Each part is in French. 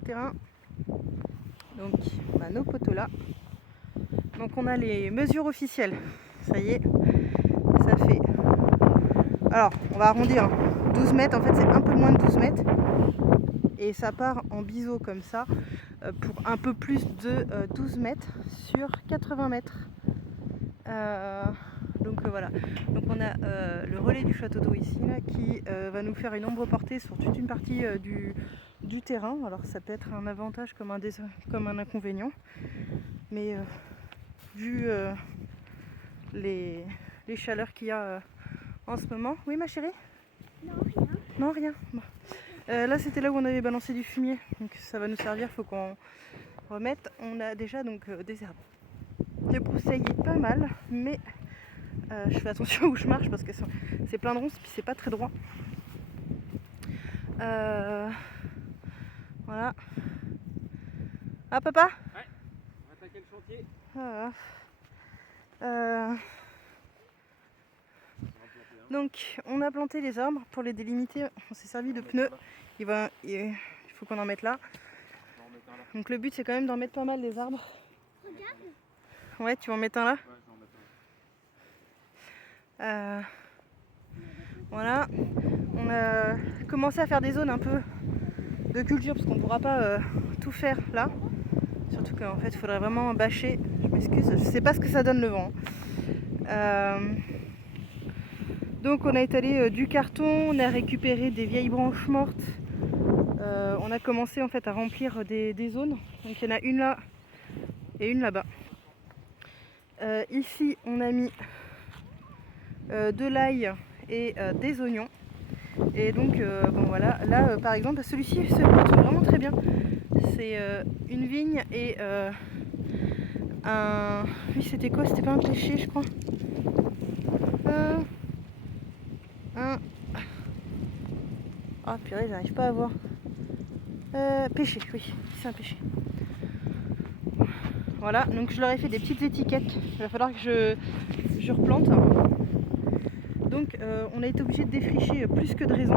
terrain. Donc on a nos poteaux là. Donc on a les mesures officielles. Ça y est, ça fait... Alors on va arrondir, 12 mètres, en fait c'est un peu moins de 12 mètres. Et ça part en biseau comme ça pour un peu plus de 12 mètres sur 80 mètres. Donc voilà, donc on a le relais du château d'eau ici là, qui va nous faire une ombre portée sur toute une partie du terrain. Alors ça peut être un avantage comme un inconvénient, mais vu les chaleurs qu'il y a en ce moment. Oui ma chérie? Non, rien. Non, rien. Bon. Là c'était là où on avait balancé du fumier, donc ça va nous servir, faut qu'on remette. On a déjà donc des herbes de broussailles pas mal, mais je fais attention où je marche parce que c'est plein de ronces puis c'est pas très droit. Voilà. Ah papa? Ouais, on va attaquer le chantier. Voilà. Donc on a planté les arbres pour les délimiter, on s'est servi de pneus. Il faut qu'on en mette là. Donc le but c'est quand même d'en mettre pas mal des arbres. Regarde. Ouais, tu vas en mettre un là? Ouais, je vais en mettre un. Voilà. On a commencé à faire des zones un peu de culture parce qu'on ne pourra pas tout faire là. Surtout qu'en fait il faudrait vraiment bâcher. Je m'excuse, je sais pas ce que ça donne le vent. Donc on a étalé du carton, on a récupéré des vieilles branches mortes. On a commencé en fait à remplir des zones. Donc il y en a une là et une là-bas. Ici on a mis de l'ail et des oignons. Et donc bon voilà, là par exemple celui-ci se porte vraiment très bien. C'est une vigne et un... Oui c'était quoi? C'était pas un pêcher je crois. Ah purée, j'arrive pas à voir. Pêcher, oui, c'est un pêcher. Voilà, donc je leur ai fait des petites étiquettes. Il va falloir que je replante. Donc on a été obligé de défricher plus que de raison.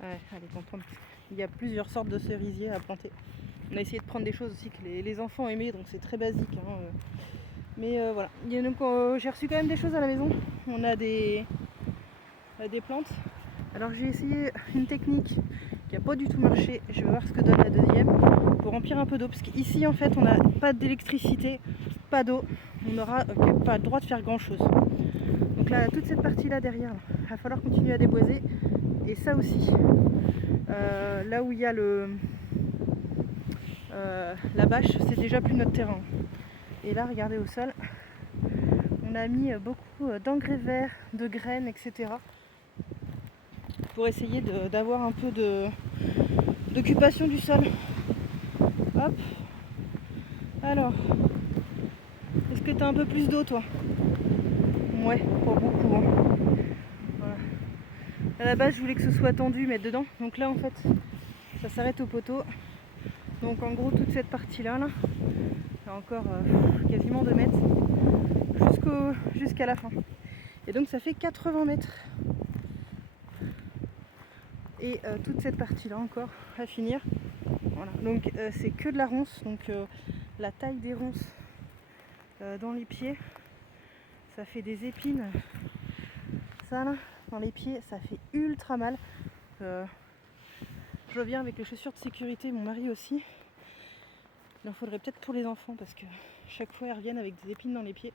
Ouais, allez, comprendre. Il y a plusieurs sortes de cerisiers à planter. On a essayé de prendre des choses aussi que les enfants aimaient, donc c'est très basique. Hein. Mais voilà. Donc j'ai reçu quand même des choses à la maison. On a des plantes. Alors j'ai essayé une technique qui n'a pas du tout marché. Je vais voir ce que donne la deuxième. Pour remplir un peu d'eau. Parce qu'ici en fait on n'a pas d'électricité, pas d'eau. On n'aura pas le droit de faire grand chose. Donc là, toute cette partie là derrière, il va falloir continuer à déboiser. Et ça aussi. Là où il y a la bâche, c'est déjà plus notre terrain. Et là, regardez au sol, on a mis beaucoup d'engrais verts, de graines, etc. pour essayer d'avoir un peu d'occupation du sol. Hop. Alors, est-ce que tu as un peu plus d'eau, toi? Ouais, pas beaucoup. Hein. Voilà. À la base, je voulais que ce soit tendu, mettre dedans. Donc là, en fait, ça s'arrête au poteau. Donc en gros, toute cette partie-là, là, il y a encore quasiment 2 mètres jusqu'à la fin. Et donc ça fait 80 mètres. Et toute cette partie-là encore à finir. Voilà. Donc c'est que de la ronce. Donc la taille des ronces dans les pieds, ça fait des épines. Ça là, dans les pieds, ça fait ultra mal. Je reviens avec les chaussures de sécurité, mon mari aussi. Il en faudrait peut-être pour les enfants parce que chaque fois ils reviennent avec des épines dans les pieds.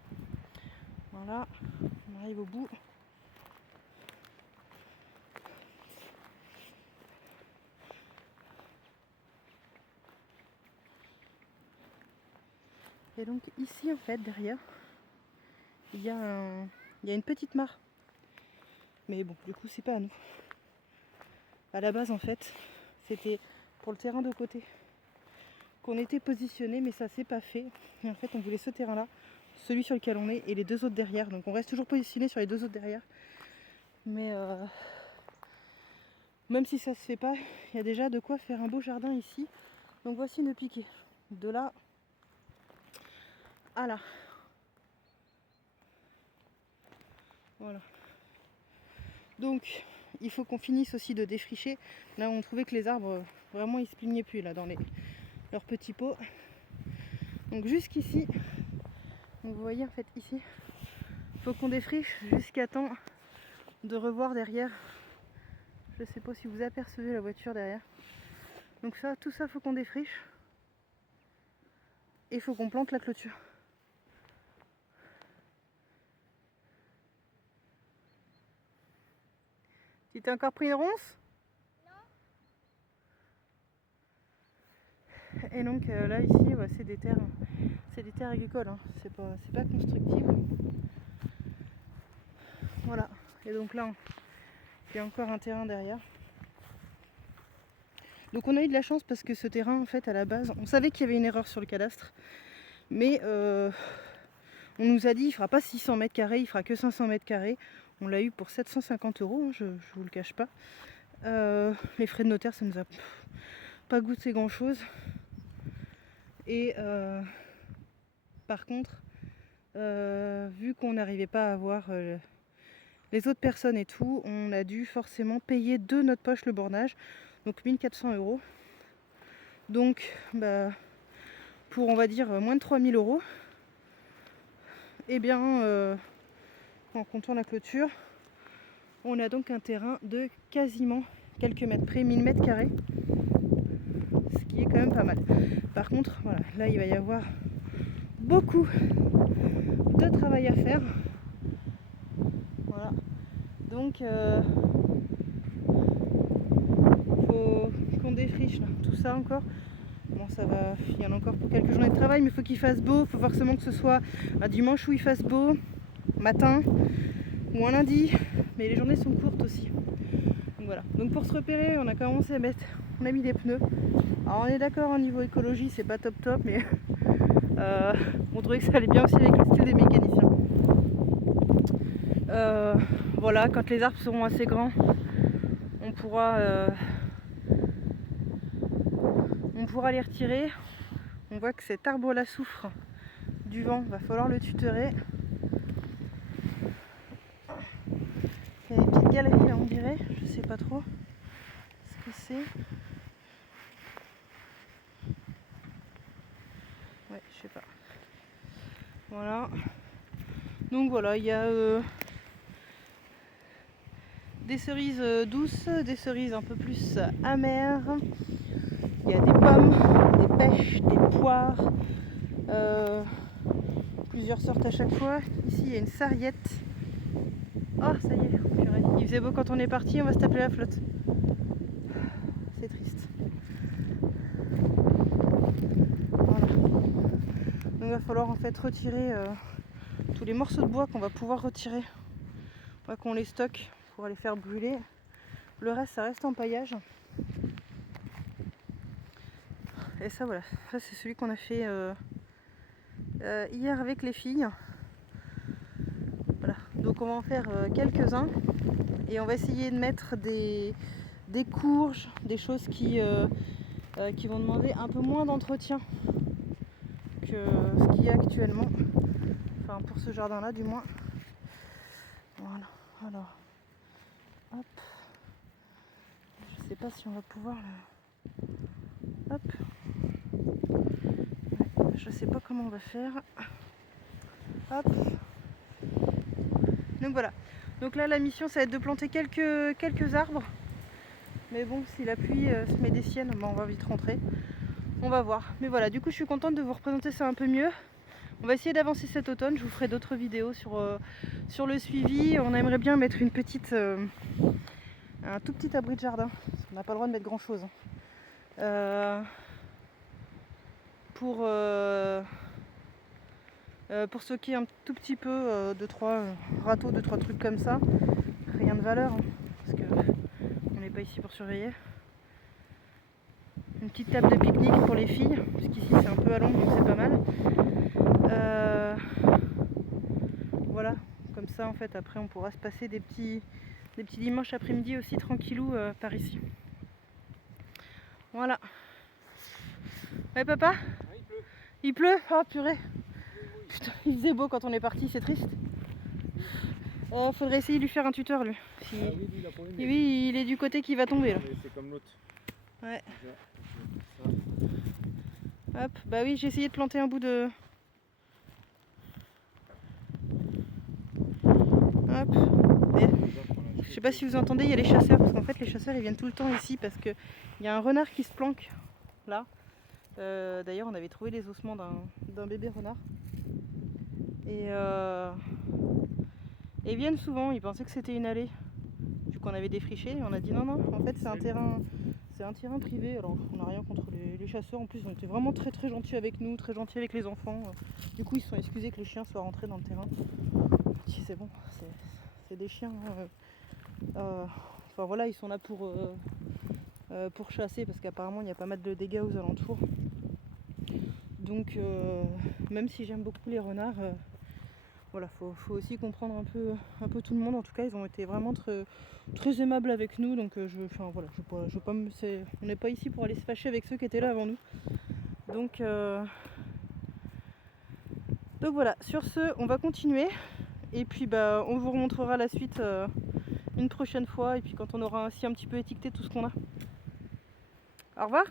Voilà, on arrive au bout. Et donc ici en fait derrière, il y a une petite mare. Mais bon, du coup c'est pas à nous. À la base en fait, c'était pour le terrain de côté qu'on était positionné, mais ça s'est pas fait. Et en fait on voulait ce terrain là, celui sur lequel on est et les deux autres derrière. Donc on reste toujours positionné sur les deux autres derrière. Mais Même si ça se fait pas, il y a déjà de quoi faire un beau jardin ici. Donc voici nos piquets. De là à là. Voilà. Donc il faut qu'on finisse aussi de défricher. Là on trouvait que les arbres vraiment ils se plignaient plus là dans leurs petits pots. Donc jusqu'ici, donc vous voyez en fait ici, il faut qu'on défriche jusqu'à temps de revoir derrière. Je sais pas si vous apercevez la voiture derrière. Donc ça, tout ça faut qu'on défriche. Et il faut qu'on plante la clôture. Tu t'es encore pris une ronce? Non. Et donc là ici, ouais, c'est des terres agricoles, hein. C'est pas constructif. Voilà. Et donc là, il y a encore un terrain derrière. Donc on a eu de la chance parce que ce terrain, en fait, à la base, on savait qu'il y avait une erreur sur le cadastre, mais on nous a dit il fera pas 600 mètres carrés, il fera que 500 mètres carrés. On l'a eu pour 750 €, hein, je vous le cache pas. Les frais de notaire, ça nous a pas goûté grand chose. Et par contre, vu qu'on n'arrivait pas à avoir les autres personnes et tout, on a dû forcément payer de notre poche le bornage, donc 1400 €. Donc pour on va dire moins de 3000 €, et bien en comptant la clôture, on a donc un terrain de quasiment quelques mètres près, 1000 mètres carrés, ce qui est quand même pas mal. Par contre, voilà, là il va y avoir beaucoup de travail à faire. Voilà. Donc faut qu'on défriche là, tout ça encore. Bon, ça va, il y en a encore pour quelques journées de travail, mais il faut qu'il fasse beau. Il faut forcément que ce soit un dimanche où il fasse beau, matin ou un lundi, mais les journées sont courtes aussi. Donc voilà. Donc pour se repérer, on a commencé à mettre, on a mis des pneus. Alors on est d'accord, au niveau écologie, c'est pas top, mais on trouvait que ça allait bien aussi avec le style des mécaniciens. Voilà, quand les arbres seront assez grands, on pourra les retirer. On voit que cet arbre là souffre du vent, va falloir le tutorer. Il y a des petites galeries là, on dirait, je sais pas trop ce que c'est. Ouais, je sais pas. Voilà. Donc voilà, il y a des cerises douces, des cerises un peu plus amères. Il y a des pommes, des pêches, des poires, plusieurs sortes à chaque fois. Ici, il y a une sarriette. Oh, ça y est, purée. Il faisait beau quand on est parti, on va se taper la flotte. C'est triste. Voilà. Donc il va falloir en fait retirer tous les morceaux de bois qu'on va pouvoir retirer. On va qu'on les stocke pour les faire brûler. Le reste, ça reste en paillage. Et ça, voilà, ça c'est celui qu'on a fait hier avec les filles. Voilà, donc on va en faire quelques-uns et on va essayer de mettre des courges, des choses qui vont demander un peu moins d'entretien que ce qu'il y a actuellement. Enfin, pour ce jardin-là, du moins. Voilà, alors, hop. Je sais pas si on va pouvoir le... Hop. Je sais pas comment on va faire. Hop. Donc voilà. Donc là la mission ça va être de planter quelques arbres. Mais bon, si la pluie se met des siennes, on va vite rentrer. On va voir. Mais voilà, du coup je suis contente de vous représenter ça un peu mieux. On va essayer d'avancer cet automne. Je vous ferai d'autres vidéos sur le suivi. On aimerait bien mettre une petite un tout petit abri de jardin. On n'a pas le droit de mettre grand chose. Pour stocker un tout petit peu, 2-3 râteaux, 2-3 trucs comme ça. Rien de valeur, hein, parce qu'on n'est pas ici pour surveiller. Une petite table de pique-nique pour les filles, puisqu'ici c'est un peu à l'ombre, donc c'est pas mal. Voilà, comme ça en fait après on pourra se passer des petits Des petits dimanches après-midi aussi tranquillou par ici. Voilà. Ouais papa? Ah, il pleut. Il pleut? Oh purée. Putain, il faisait beau quand on est parti, c'est triste. Faudrait essayer de lui faire un tuteur lui. Si... Ah oui, lui, il a pas aimé. Oui, il est du côté qui va tomber là. Mais c'est comme l'autre. Ouais. Déjà, ça. Hop, bah oui, j'ai essayé de planter un bout de... Hop. Et... Je sais pas si vous entendez, il y a les chasseurs, parce qu'en fait les chasseurs ils viennent tout le temps ici parce qu'il y a un renard qui se planque là. D'ailleurs on avait trouvé les ossements d'un bébé renard. Et ils viennent souvent, ils pensaient que c'était une allée. Vu qu'on avait défriché, on a dit non, en fait c'est un terrain privé. Alors on n'a rien contre les chasseurs, en plus ils ont été vraiment très très gentils avec nous, très gentils avec les enfants. Du coup ils se sont excusés que les chiens soient rentrés dans le terrain. Si c'est bon, c'est des chiens. Enfin voilà, ils sont là pour chasser parce qu'apparemment il y a pas mal de dégâts aux alentours. Donc même si j'aime beaucoup les renards, voilà, faut aussi comprendre un peu tout le monde. En tout cas, ils ont été vraiment très aimables avec nous. Donc voilà, on n'est pas ici pour aller se fâcher avec ceux qui étaient là avant nous. Donc voilà, sur ce, on va continuer. Et puis bah, on vous remontrera la suite une prochaine fois. Et puis quand on aura ainsi un petit peu étiqueté tout ce qu'on a. Au revoir!